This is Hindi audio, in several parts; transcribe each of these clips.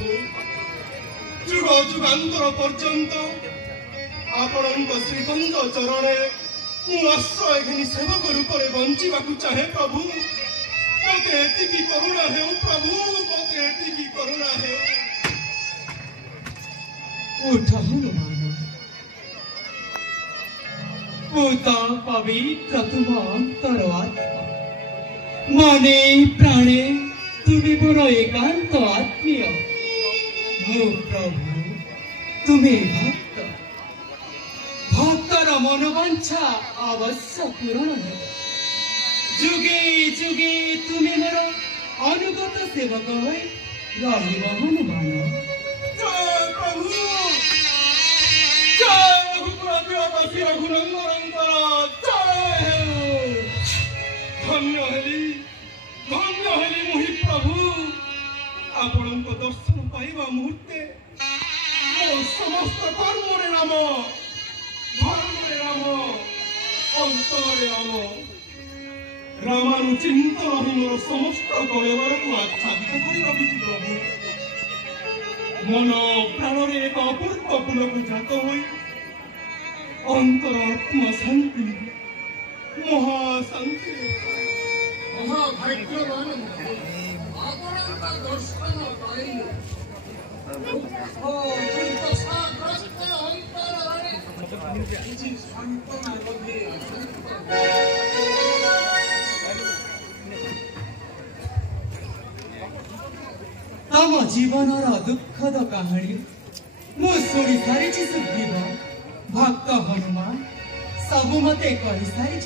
प्रभु जुग जुगांतर पर्यंत आपणक श्रीकंद चरणे आश्रय घनी सेवक रूप में बंचा चाहे प्रभु मत एति करुणा हे प्रभु मत एति करुणा हे उठ हनुमान पूता पवित्र तुम अंतर आत्मा मने प्राणे तुम्हें मोर एकांत आत्मीय मो प्रभु तुम्हें भक्त भक्तर मनोवांछा अवश्य पूरण है जुगे जुगे तुम्हें मोर अनुगत सेवक हो रहिब हनुमान जय प्रभु जय रघुपति रघुनंदनंकर जय धन्य हेली मुहि प्रभु आपण दर्शन पाइबा मुहूर्ते मो समस्त कर्म राम धर्म अंतर राम रामानुचिंतन ही मोर समस्त कलेवर को आच्छादित कर रखी प्रभु मन प्राण एक अपूर्व पुलक जात हो अंतर आत्मा शांति महाशांति महाभाग्यवान दर्शन पाइले तम जीवन दुखद कहानी मु शुणी सारी सुग्रीव भक्त हनुमान सब मते कही सारी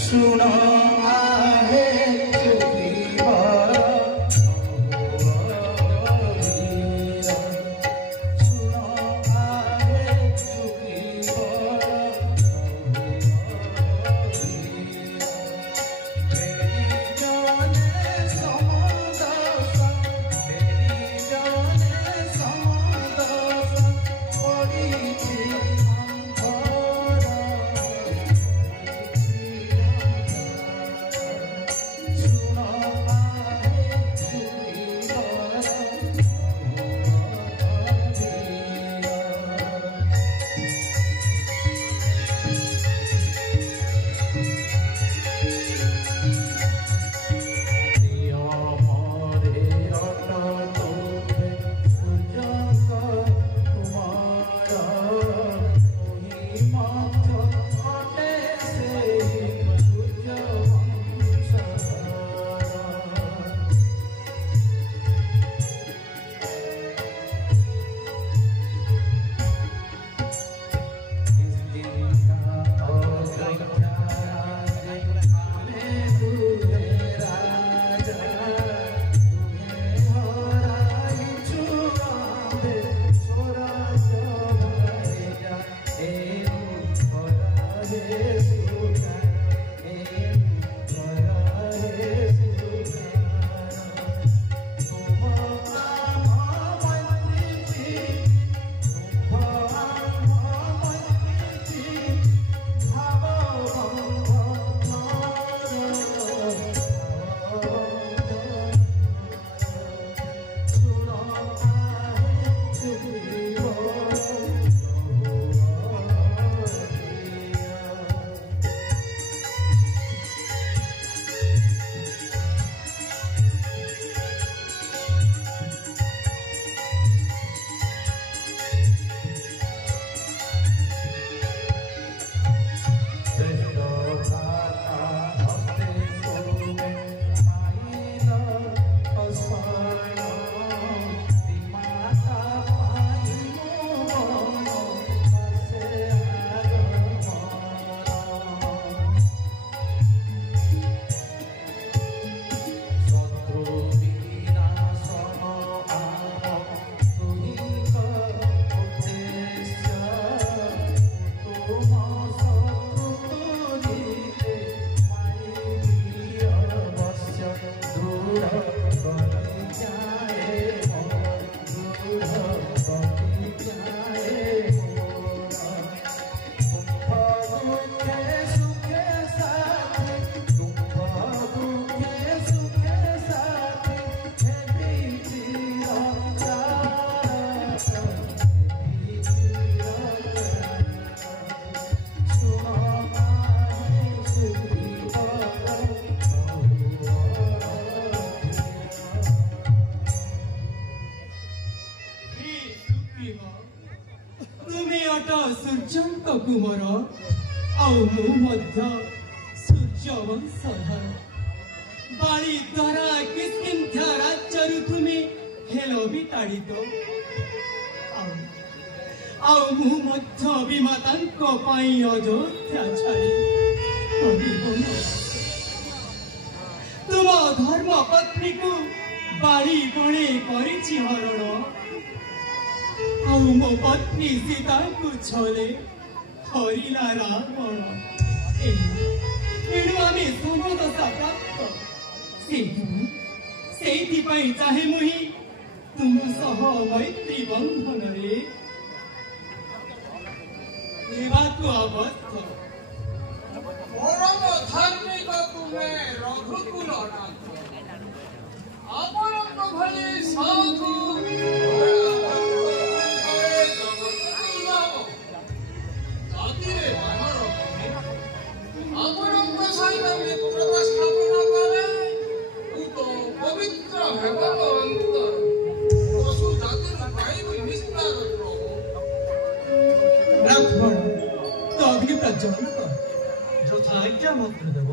सुन आहे सुग्रीव कुमार आउ मु मध्य सूर्यवंशधर बाणी द्वारा किस्किंध्या राज्यरु तुमे हेलो बिताड़ित आउ मु मध्य विमातांको पाई अयोध्या छाड़ी तुम धर्म पत्नी को बाड़ी बणे करिछि हरण आउ मो पत्नी सीता को छले हरिला रावण एणु आमे समदशा प्राप्त सेइथिपाई चाहे मुहि तुम सह मैत्री बंधन रे एबाको अबद्ध परम धार्मिक तुमे रघुकुल नाथ आपनक भली साधु आपनक सहित मित्रता स्थापना करे तो पवित्र भगवंत पशु जातिर पाइब निस्तार ब्राह्मण तो अग्नि प्रज्वलन कर যথা আজ্ঞা মন্ত্র দেব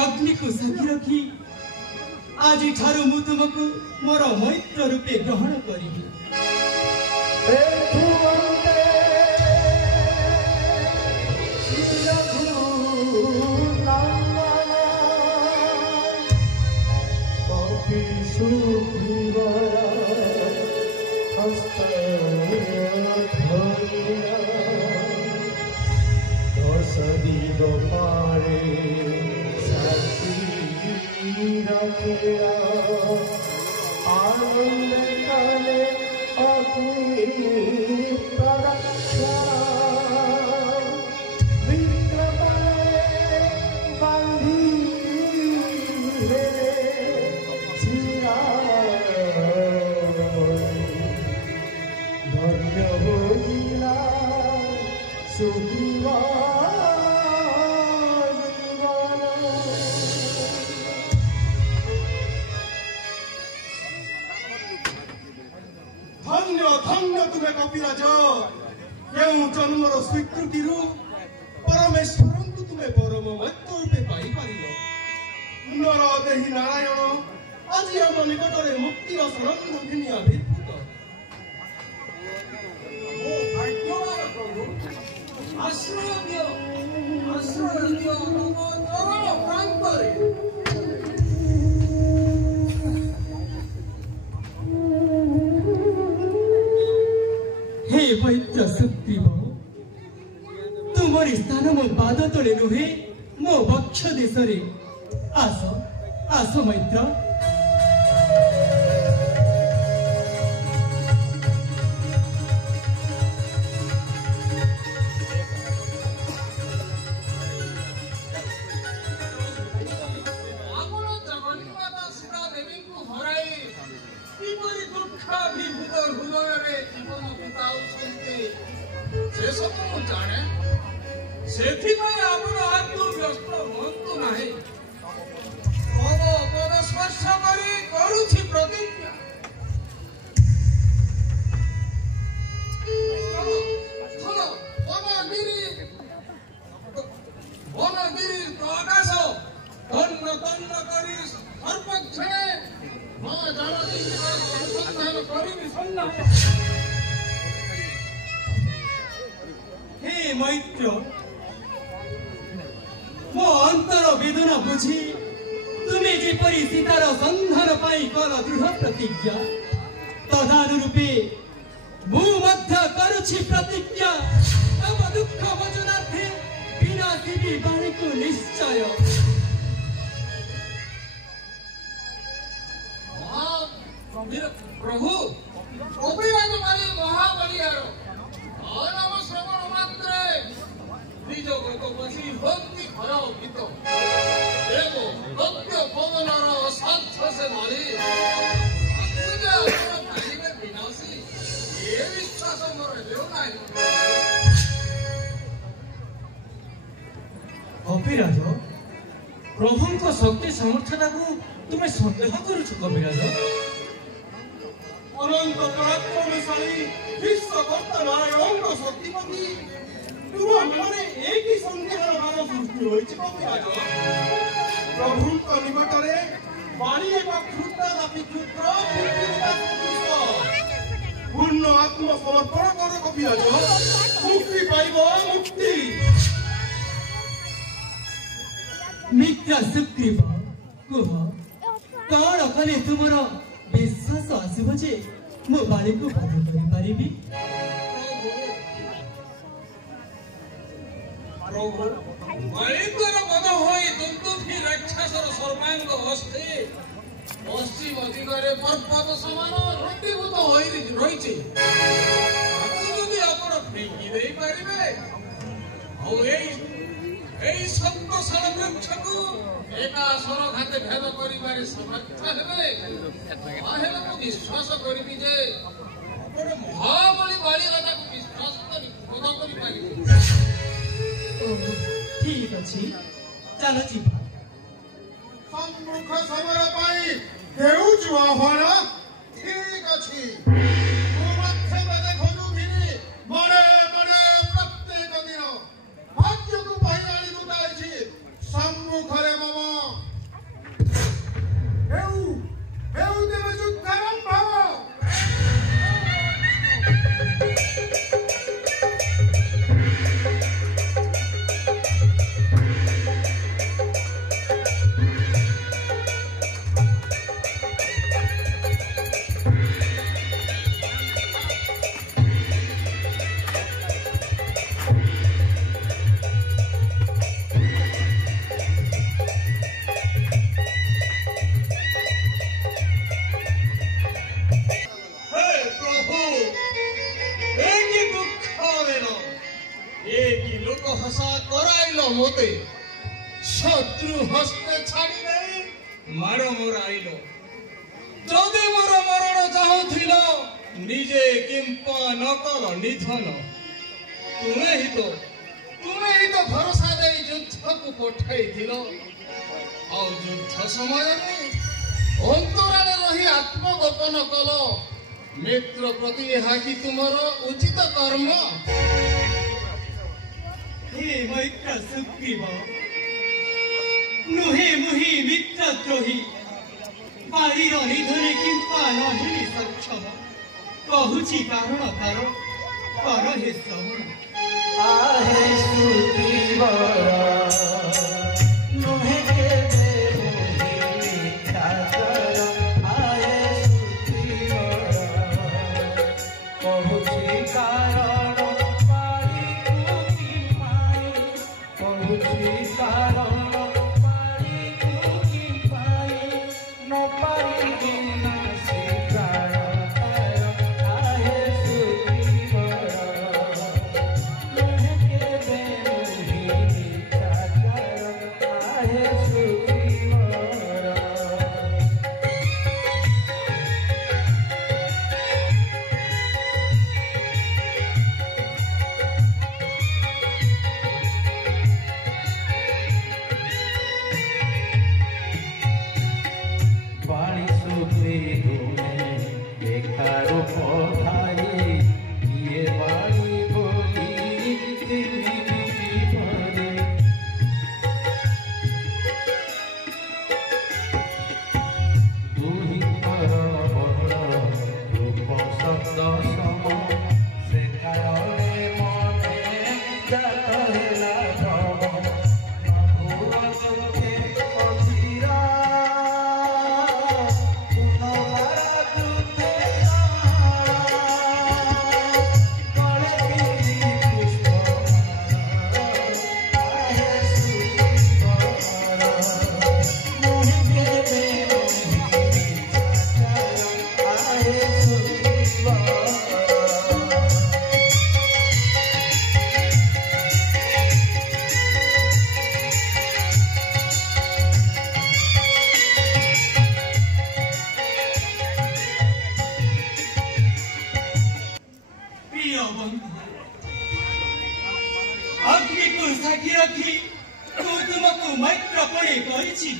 अग्नि को साथी रखी आज ठारू मु तुमको मोर मैत्र रूपे ग्रहण करिबी आनंद काले अपनी प्रदक्षा विक्रमणे बांधी रे सिरा धन्य होइला सुखीवा धन्य तुमे कपिराज केउ जन्मर स्वीकृति परमेश्वर को तुमे परम मैत्र रूपे पाई पारिल नर देही नारायण आज आम निकटरे मुक्तिर शरण घिनी आविर्भूत आश्रय दियो तुम चरण प्रांतरे हे मैत्र सुग्रीव तुमरी स्थान मो पाद तले नुहे मो वक्ष देशरे आस आस मैत्र हे मैत्र मो अंतर वेदना बुझी तुम्हें जेपरी सीतार संधान पाई कल दृढ़ प्रतिज्ञा तदानुरूपे ମୁଁ ମଧ୍ୟ କରୁଛି ପ୍ରତିଜ୍ଞା ତମ ଦୁଃଖ ମୋଚନାର୍ଥେ ବିନାଶିବି ବାଣୀକୁ ନିଶ୍ଚୟ। ପ୍ରଭୁ କବିରାଜ ମାରି ମହାବଳିଆର ନାମ ଶ୍ରବଣ ମାତ୍ରେ ନିଜ ଗତ ବସି ଭକ୍ତି ଭର ଗୀତ ଏବଂ ଭକ୍ତ ପବନର ଅସାଧ୍ୟ ସେ ମାରି ପାଳିବେ ବିନାଶୀ ଏ ବିଶ୍ୱାସ ମୋର ହେଉ ନାହିଁ। କବିରାଜ ପ୍ରଭୁଙ୍କ ଶକ୍ତି ସାମର୍ଥ୍ୟତାକୁ ତୁମେ ସନ୍ଦେହ କରୁଛ କବିରାଜ? ଅନନ୍ତ ପରାକ୍ରମଶାଳୀ ବିଶ୍ୱକର୍ତ୍ତା ନାରାୟଣଙ୍କ ଶକ୍ତିପତି ତୁମ ମନରେ ଏକି ସନ୍ଦେହର ଭାବ ସୃଷ୍ଟି ହୋଇଛି କବିରାଜ। ପ୍ରଭୁଙ୍କ ନିକଟରେ ବାଣୀ ଏକ କ୍ଷୁଦ୍ରାପି କ୍ଷୁଦ୍ର ପୂର୍ଣ୍ଣ ଆତ୍ମସମର୍ପଣ କର କବିରାଜ, ମୁକ୍ତି ପାଇବ ମୁକ୍ତି। ମିତ୍ର ସୁଗ୍ରୀବ କୁହ କଣ କଲେ ତୁମର ବିଶ୍ୱାସ ଆସିବ ଯେ ମୁଁ ବାଣୀକୁ ବଧ କରିପାରିବି? ପ୍ରଭୁ ବାଳୀଙ୍କର ବଧ ହୋଇ ଦୁନ୍ଦୁଭି ରାକ୍ଷସର ସର୍ବାଙ୍ଗ ଅସ୍ଥି ପଶ୍ଚିମ ଦିଗରେ ପର୍ବତ ସମାନ ରୁଣ୍ଡୀଭୂତ ହୋଇ ରହିଛି। ତାକୁ ଯଦି ଆପଣ ଫିଙ୍ଗି ଦେଇପାରିବେ ଆଉ এই সন্তোষাল বৃক্ষକୁ ଏକାଶର ଘାତେ ଭେଦ କରିବାରେ ସମର୍ଥ ହେବେ ତାହେଲେ ମୁଁ ବିଶ୍ୱାସ କରିବି ଯେ ଆପଣ ମହାବଳୀ ବାଳୀର ତାକୁ ବିଶ୍ୱାସ କରି ବଧ କରିପାରିବେ। ଠିକ ଅଛି ଚାଲ ଯିବା। ସମ୍ମୁଖ ସମର ପାଇଁ ଦେଉଛୁ ଆହ୍ୱାନ? ଠିକ ଅଛି, ମୁଁ ମଧ୍ୟ ଦେଖନ୍ତୁ ଭିନି ମରେ ମରେ ପ୍ରତ୍ୟେକ ଦିନ ଭାଗ୍ୟକୁ ପାଇଆଣି ଦୁଟାଇଛି ସମ୍ମୁଖରେ ମମ। ହେଉ ହେଉ ତେବେ ଯୁଦ୍ଧାରମ୍ଭ। মতে শত্রু হস্তে ছাড়ি নেই মার মরাইল। যদি মোর মরণ চাহুছিল নিজে কিম্পা নকল নিধন। ତୁମେ ହିଁ ତ ଭରସା ଦେଇ ଯୁଦ୍ଧକୁ ପଠାଇଥିଲ ଆଉ ଯୁଦ୍ଧ ସମୟରେ ଅନ୍ତରାଳେ ରହି ଆତ୍ମଗୋପନ କଲ। ମିତ୍ର ପ୍ରତି ଏହା କି ତୁମର ଉଚିତ କର୍ମ? हे मैत्र सुग्रीव नुहे मुहि मित्रद्रोही बाळीर निधने किंपा नहेली सक्षम कहुची कारण तार कर हे श्रवण। आहे सुग्रीवर नुहे केबे मोहि मिथ्याचर। आहे सुग्रीवर कहुची कारण बाळीକୁ କି ପାଇଁ। କହୁଛି କାରଣ ବାଳୀକୁ କି ପାଇଁ ନ ପାରିବି ନା ସେ ପ୍ରାଣ ତାର। आहे सुग्रीवर नुहे केबे मोहि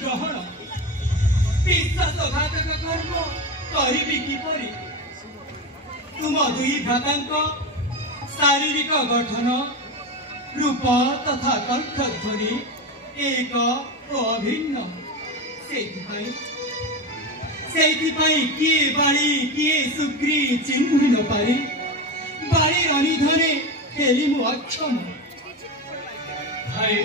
ଗ୍ରହଣ ବିଶ୍ୱାସଘାତକ କର୍ମ କରିବି କିପରି? ତୁମ ଦୁଇ ଭ୍ରାତାଙ୍କ ଶାରୀରିକ ଗଠନ ରୂପ ତଥା କଣ୍ଠଧ୍ୱନି ଏକ ଓ ଅଭିନ୍ନ। ସେଇଥିପାଇଁ କିଏ ବାଳି କିଏ ସୁଗ୍ରୀ ଚିହ୍ନି ନ ପାରି ବାଳିର ନିଧନେ ହେଲି ମୁଁ ଅକ୍ଷମ। ଭାଇ,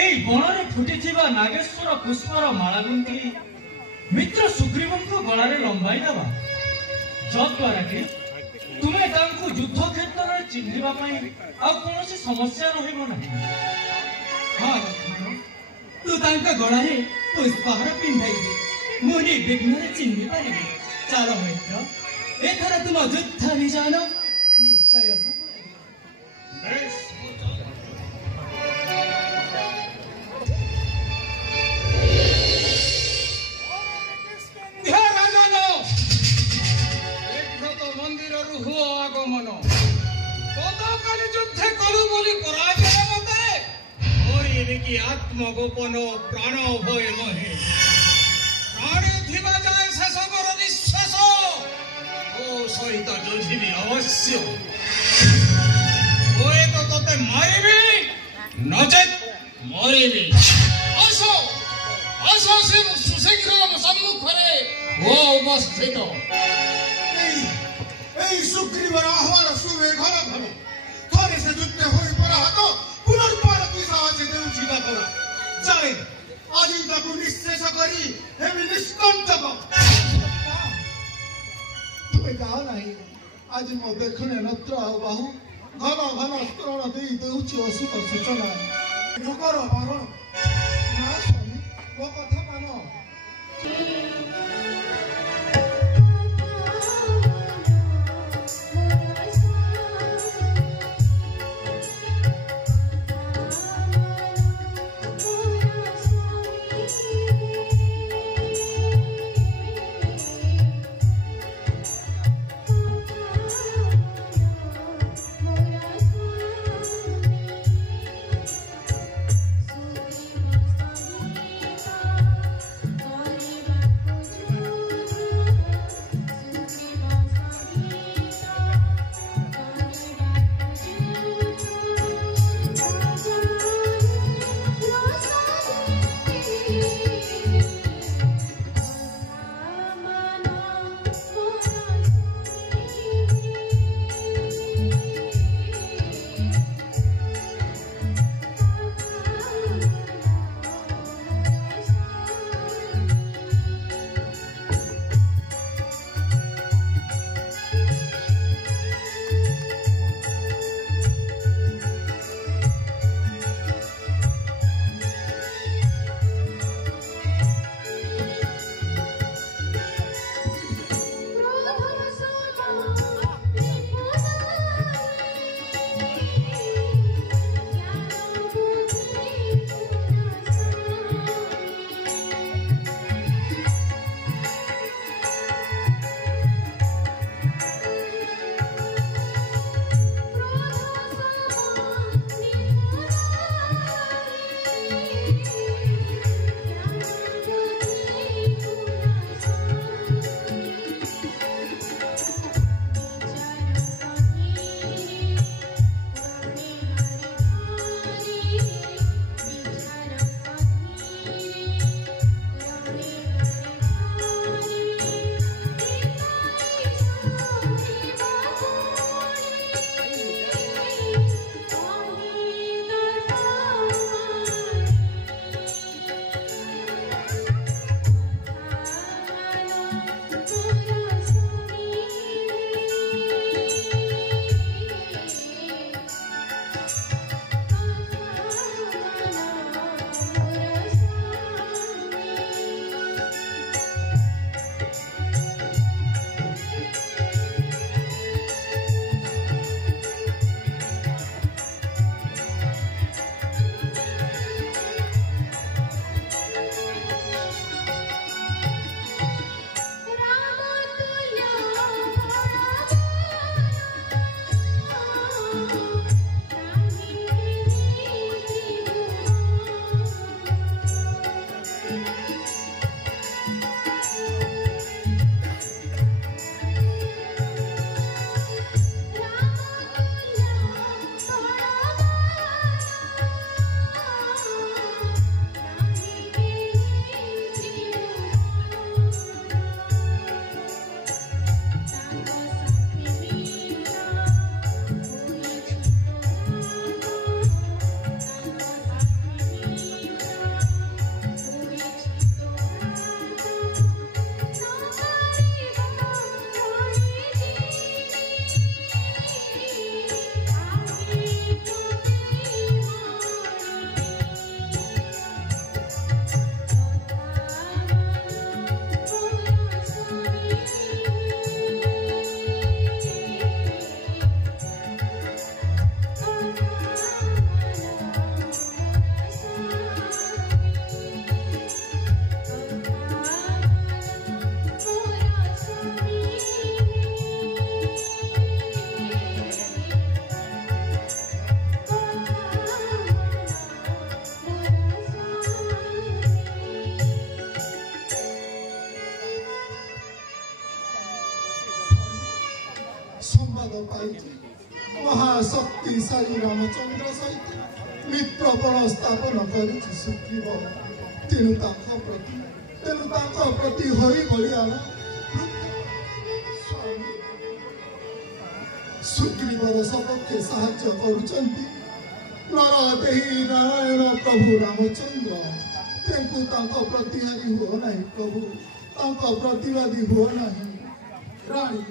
এই বଣରେ ଫୁଟିଥିବା ନାଗେଶ୍ୱର ପୁଷ୍ପର ମାଳା ଗୁନ୍ଥି ମିତ୍ର ସୁଗ୍ରୀବଙ୍କ ଗଳାରେ ଲମ୍ବାଇ ଦେବା, ଯଦ୍ୱାରା କି ତୁମେ ତାଙ୍କୁ ଯୁଦ୍ଧ କ୍ଷେତ୍ରରେ ଚିହ୍ନିବା ପାଇଁ ଆଉ କୌଣସି ସମସ୍ୟା ରହିବ ନାହିଁ। ହଁ ଲକ୍ଷ୍ମଣ, ତୁ ତାଙ୍କ ଗଳାରେ ପୁଷ୍ପହାର ପିନ୍ଧାଇବି, ମୁଁ ନିର୍ବିଘ୍ନରେ ଚିହ୍ନି ପାରିବି। ଚାଲ ମିତ୍ର, ଏଥର ତୁମ ଯୁଦ୍ଧାଭିଯାନ ନିଶ୍ଚୟ ସଫଳ ହେବ। ମନ୍ଦିରରୁ ହୁଅ ଆଗମନ। ଗତକାଲି ଯୁଦ୍ଧ କଲୁ ବୋଲି ପରାଜୟ ମତେ କରିବି କି ଆତ୍ମଗୋପନ ପ୍ରାଣ ଭୟ ନୁହେଁ। ପ୍ରାଣୀ ଥିବା ଯାଏ ଶେଷ ମୋର ନିଶ୍ୱାସ ଓ ସହିତ ଯୁଝିବି ଅବଶ୍ୟ। ହୁଏତ ତତେ ମାରିବି ନଚେତ୍ ମରିବି। ଆସ ଆସ ସେ ସୁଶୀଘ୍ର ସମ୍ମୁଖରେ ହୁଅ ଉପସ୍ଥିତ। এই সুগ্রীবর আহ্বান শুনে ঘন ঘন থরে সে যুদ্ধে হয়ে পড়া হাত পুনর্বার তুই সাহায্য দেউছি না করা যাই আজি তাকে নিঃশেষ করি হেমি নিষ্কণ্টক। তুমি যাও নাই, আজ মো দেখুনে নত্র ଆଉ ବାହୁ ଘନ ଘନ ସ୍ତରଣ ଦେଇ ଦେଉଛି ଅଶୁଭ ସୂଚନା। ନଗର ମାର ନା ସ୍ୱାମୀ, ମୋ କଥା ମାନ। पाइछि महाशक्तिशाली रामचंद्र सहित मित्रपण स्थापन करिछि सुग्रीव तेणु प्रति होई बलियान सुग्रीवर सबके साहाय्य करुचंती नरदेही नारायण प्रभु रामचंद्र तेंकु तांको प्रतिहारी हो नहीं प्रभु तांको प्रतिवादी हो नहीं रानी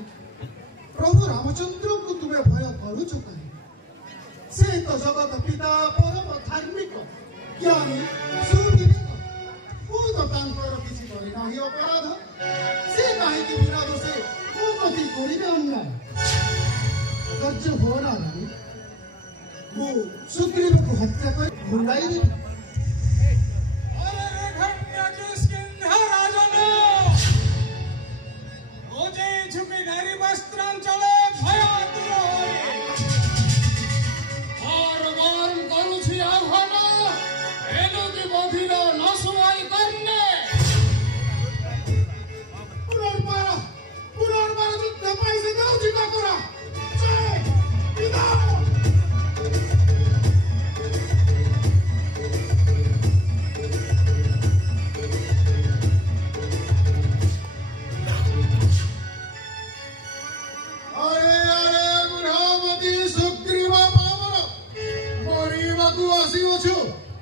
प्रभु रामचंद्र को तुम्हें भय करुच कहीं से तो जगत पिता परम धार्मिक ज्ञानी सुविवेक वो तो तांकर किसी करे नाही अपराध से काहे कि बिना दोषे वो कथि करिबे अन्याय गज्ज हो ना रानी वो सुग्रीव को हत्या कर भुलाई दे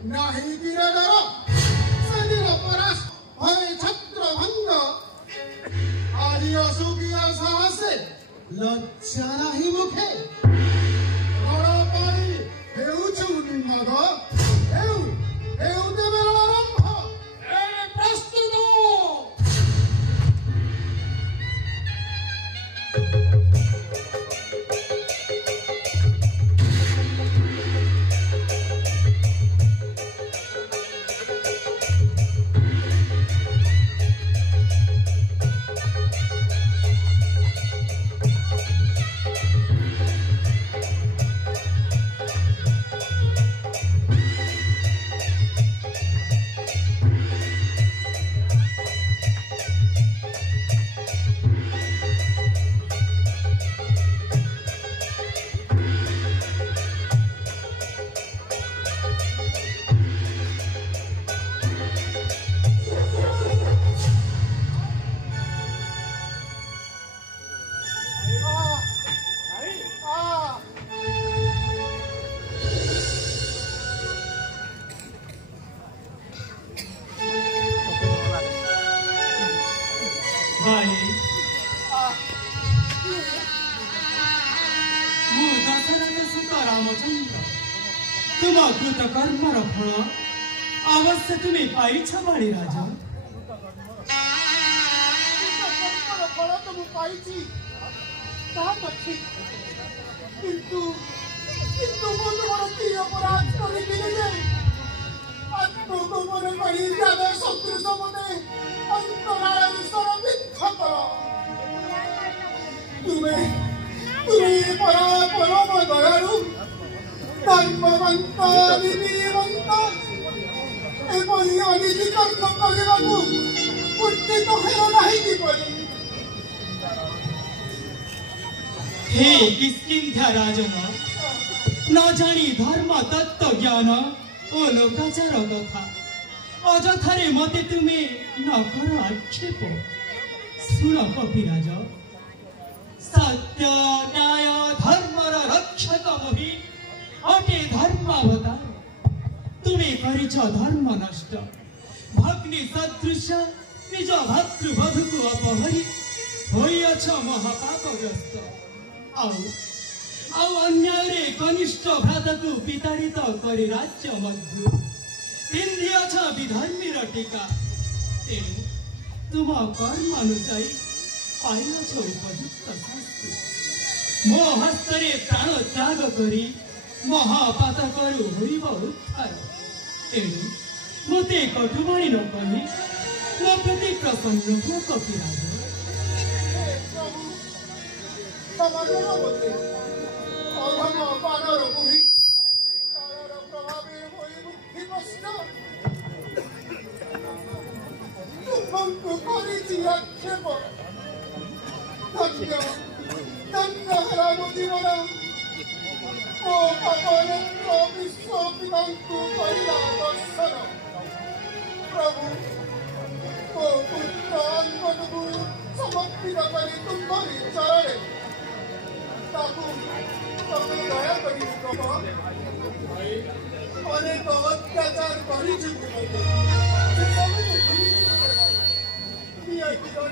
नहीं गिरे डरो सदिर परास भय छत्र भंग आदि असुकिया साहसे लज्जा नहीं मुखे गणपाई हेउछु निमद हेउ देवर आरंभ ए प्रस्तुत कर्मर फल अवश्य तुम्हें पाई छाड़ी राजा फल तो मु पाई किंतु मु तुमर की अपराध करी दिले आत्मगोपन करी ज्यादा शत्रु समने अंतराल विषय मिथ्या कर तुम्हें परा परम दयालु धर्मवंत विधिवंत एपरी अनिति कर्म କରିବାକୁ ଉଚିତ ହେଉ ନାହିଁ କିପରି हे किष्किंध्या राजन न जानी धर्म तत्व ज्ञान ओ लोकाचार कथा अजथारे मते तुमे न कर आक्षेप सुन कपिराज सत्य न्याय धर्मर रक्षक मही अटे धर्मावतार तुम्हें करिछ धर्म नष्ट भग्नि सदृश निज भातृवधु को अपहरी होइछ महापापग्रस्त आउ अन्याय कनिष्ठ भ्राता को विताड़ित करी राज्य मध्य पिंधियछ विधर्मीर टीका तेणु तुम कर्म अनुसायी पाइछ उपयुक्त शास्ति मो हस्तरे प्राण त्याग करी महापातकरू होइब उद्धार तेणु मते कटुबाणी न कही मो प्रति प्रसन्न हो कपिराज धन्य हरा मो जीवन ओ भगवनेन्द्र विश्व पितांकु कहिला दर्शन प्रभु ओ पुत्र अंगनकु समर्पित करी तुम्हारी चरणे ताकू तमे दया करी प्रभु अनेक अत्याचार करी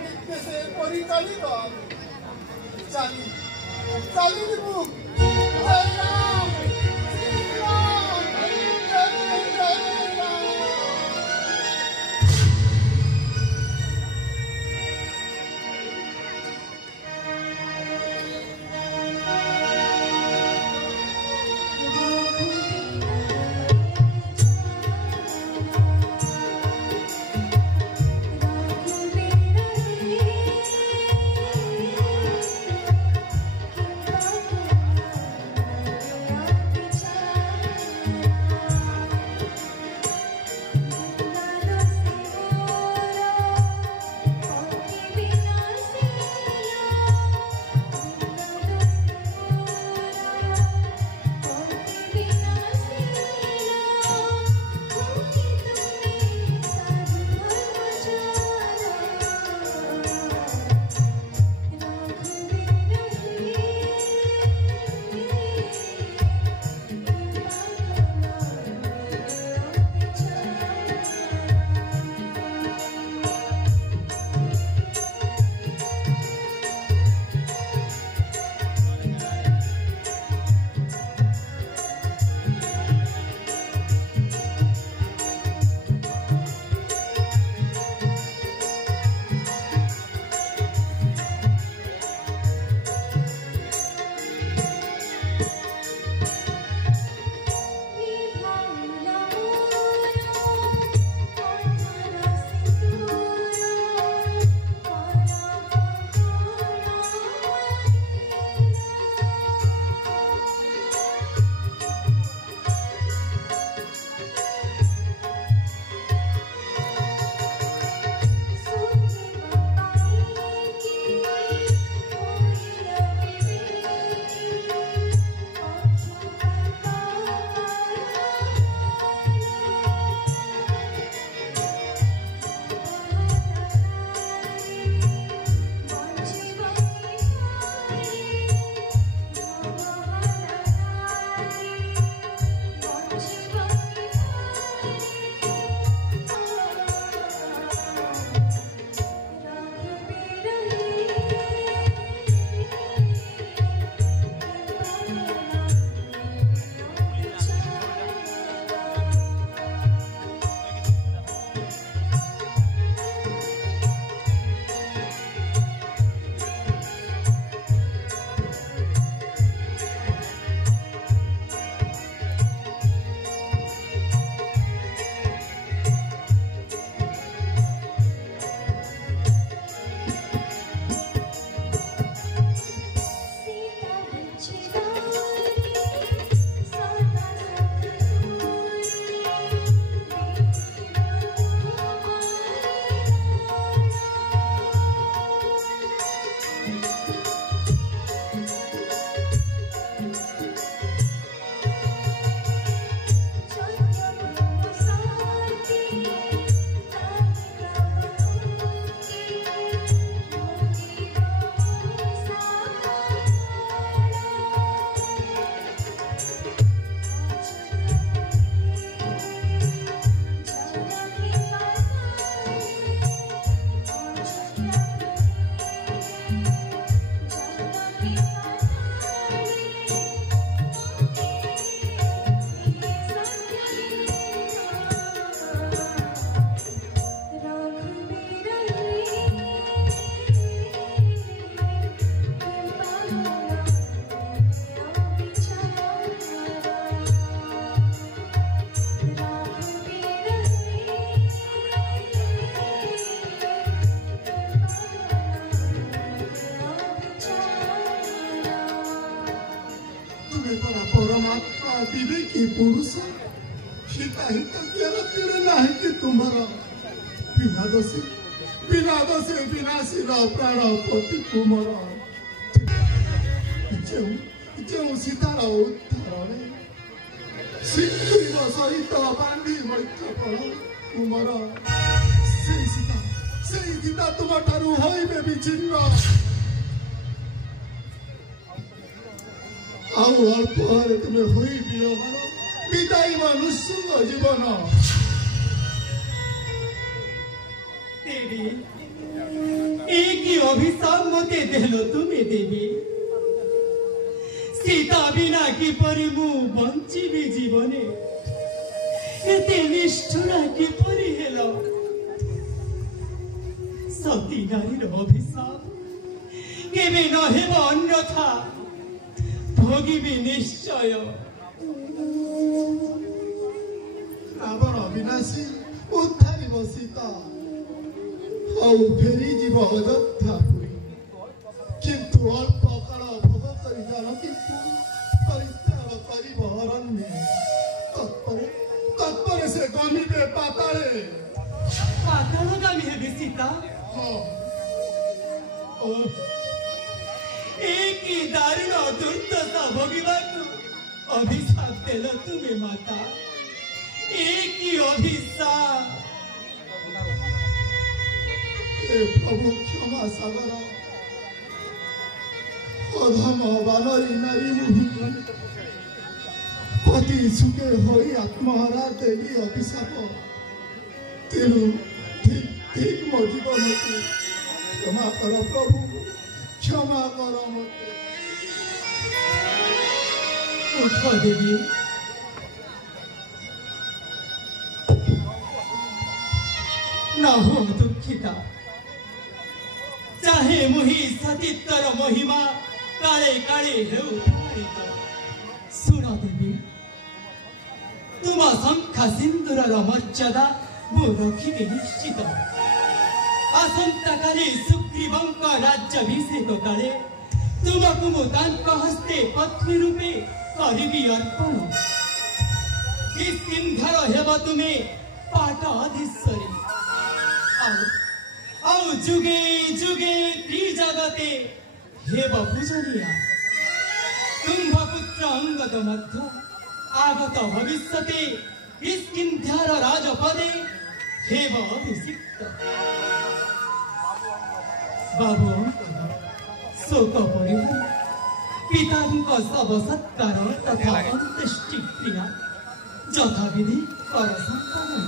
नित्य से परिचालित चाली चाली जय राम श्री राम जय जय राम। परमात्मा विवेकी पुरुष सीता ही तो तेरे नहीं कि तुम्हारा बिना दोषे विनाशी प्राण पति कुमार ଯେଉଁ ସୀତାର ଉଦ୍ଧାରରେ ଶ୍ରୀଗ୍ରୀବ ସହିତ ବାନ୍ଧି ମୈତ୍ରପଣ ତୁମର ସେଇ ସୀତା ତୁମଠାରୁ ହୋଇବେ ବିଚ୍ଛିନ୍ନ। ଆଉ ଅଳ୍ପ ପରେ ତୁମେ ହୋଇ ବିଦାୟିବ ନିଃସଙ୍ଗ ଜୀବନ। देवी एक ही अभिशाप मते देलो तुम्हें देवी। सीता बिना किपरि मु बंचिबी जीवने एते निष्ठुरा किपरि हेलो। सती नारीर अभिशाप केबे न हेब अन्यथा भोगिबी निश्चय। रावण विनाशी उद्धारिब सीता ଆଉ ଫେରିଯିବ ଅଯୋଧ୍ୟାପୁରୀ। କିନ୍ତୁ ଅଳ୍ପ କାଳ ଭୋଗ କରି କିନ୍ତୁ ପରିତ୍ୟାଗ କରିବ ଅରଣ୍ୟ। ତତ୍ପରେ ସେ ଗମିବେ ପାତାଳେ। ପାତାଳଗାମୀ ହେବେ ସୀତା? କି ଦାରୁଣ ଦୁର୍ଦ୍ଦଶା ଭୋଗିବାକୁ ଅଭିଶାପ ଦେଲ ତୁମେ ମାତା। କି ଅଭିଶାପ। प्रभु क्षमा सागर अधम बानरी नारी मुहि पति सुखे होई आत्महरा देवी अभिशाप। तेणु ठीक मो जीवन को क्षमा कर प्रभु, क्षमा कर मते। उठ देवी। ना हो दुखिता। चाहे मुहि सतीत्तर महिमा काले काले हेउ प्रमाणित। सुन देवी, तुम शंखा सिंदूरर मर्यादा मु रखिबी निश्चित। आसंता काली सुग्रीवंक राज्याभिषेक काले तुमको मु तांक हस्ते पत्नी रूपे करिबी अर्पण। किष्किंधार हेब तुमे पाटाधीश्वरी। आउ जुगे जुगे त्रिजगते हेब पूजनीया। तुम्भपुत्र अंगद मध्य आगत भविष्यते किष्किंधार राजपदे हेब अभिषिक्त। बाबू शोक परिहार पितांक शव सत्कार तथा अंत्येष्टि क्रिया यथाविधि कर संपन्न।